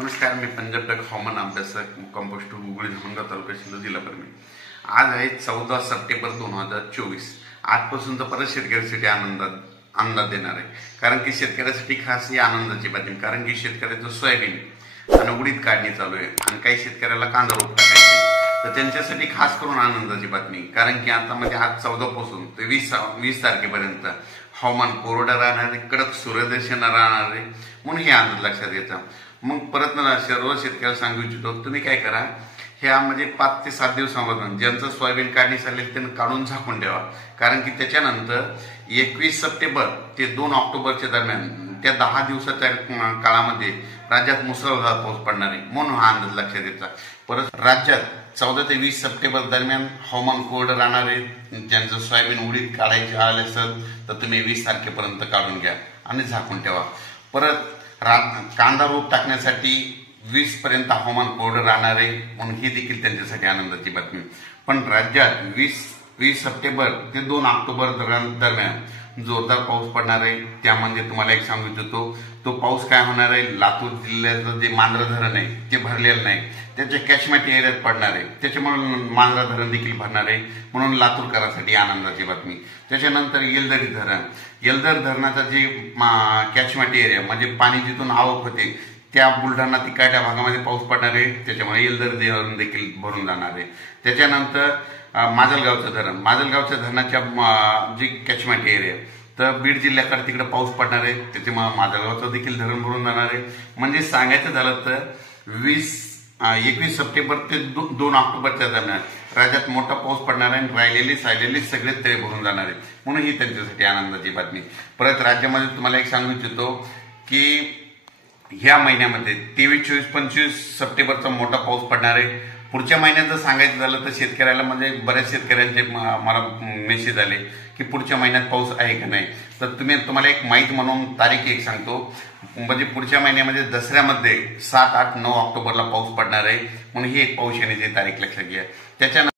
नमस्कार, मी पंजाब टक हवामान अभ्यासक कंपोस्ट गुगळी धामणगाव तालुका शिल्लोड जिल्हा परभणी। आज आहे 14 सप्टेंबर 2024। आजपासून तर परत शेतकऱ्यांसाठी आनंद देणार आहे, कारण की शेतकऱ्यांसाठी खास ही आनंदाची बातमी, कारण की शेतकऱ्याचं सोयाबीन आणि उडीद काढणी चालू आहे आणि काही शेतकऱ्याला कांदा रोप टाकायचा आहे, तर त्यांच्यासाठी खास करून आनंदाची बातमी। कारण की आता म्हणजे आज 14 पासून ते 20 तारखेपर्यंत हवामान कोरडं राहणार आहे, कडक सूर्यदर्शन राहणार आहे, म्हणून हे आनंद लक्षात घ्यायचा। मग परत सर्व शेतकऱ्याला सांगू इच्छितो, तुम्ही काय करा, ह्या म्हणजे 5 ते 7 दिवसांपासून ज्यांचं सोयाबीन काढणी चालेल त्यांना काढून झाकून ठेवा, कारण की त्याच्यानंतर 21 सप्टेंबर ते 2 ऑक्टोबरच्या दरम्यान त्या 10 दिवसाच्या काळामध्ये राज्यात मुसळधार पाऊस पडणार आहे, म्हणून हा अंदाज लक्षात घ्यायचा। परत राज्यात 14 ते 20 सप्टेंबर दरम्यान हवामान कोरडं राहणार आहे। ज्यांचं सोयाबीन उडीद काढायचे आले असेल तर तुम्ही 20 तारखेपर्यंत काढून घ्या आणि झाकून ठेवा। परत कांदा रोप टाकण्यासाठी 20 पर्यंत हवामान कोरडं राहणार आहे, म्हणून ही देखील त्यांच्यासाठी आनंदाची बातमी। पण राज्यात 20 सप्टेंबर ते 2 ऑक्टोबर दरम्यान जोरदार पाऊस पडणार आहे। त्यामध्ये तुम्हाला एक सांगू इच्छितो, तो पाऊस काय होणार आहे, लातूर जिल्ह्याचं जे मांजरा धरण आहे ते भरलेलं नाही, त्याच्या कॅचमेंट एरियात पडणार आहे, त्याच्यामुळे मांजरा धरण देखील भरणार आहे, म्हणून लातूरकरांसाठी आनंदाची बातमी। त्याच्यानंतर येलदरी धरणाचा जे कॅचमेंट एरिया म्हणजे पाणी जिथून आवक होते त्या बुलढाणा तिकडच्या भागामध्ये पाऊस पडणार आहे, त्याच्यामुळे येलदरी धरण देखील भरून जाणार आहे। त्याच्यानंतर माजलगावच्या धरणाच्या जी कॅचमेंट एरिया तर बीड जिल्ह्याकडे तिकडे पाऊस पडणार आहे, त्याच्यामुळे माजलगावचं देखील धरण भरून जाणार आहे। म्हणजे सांगायचं झालं तर 21 सप्टेंबर ते 2 ऑक्टोबरच्या दरम्यान राज्यात मोठा पाऊस पडणार आहे, राहिलेले सगळे तळे भरून जाणार आहे, म्हणून ही त्यांच्यासाठी आनंदाची बातमी। परत राज्यामध्ये तुम्हाला एक सांगू इच्छितो की ह्या महिन्यामध्ये 23, 24, 25 सप्टेंबरचा मोठा पाऊस पडणार आहे। पुढच्या महिन्यात जर सांगायचं झालं तर शेतकऱ्याला म्हणजे बऱ्याच शेतकऱ्यांचे मला मेसेज आले की पुढच्या महिन्यात पाऊस आहे का नाही, तर तुम्हाला एक माहिती म्हणून तारीख एक सांगतो, म्हणजे पुढच्या महिन्यामध्ये दसऱ्यामध्ये 7, 8, 9 ऑक्टोबरला पाऊस पडणार आहे, म्हणून ही एक पाऊस येण्याची तारीख लक्षात घ्या। त्याच्यानंतर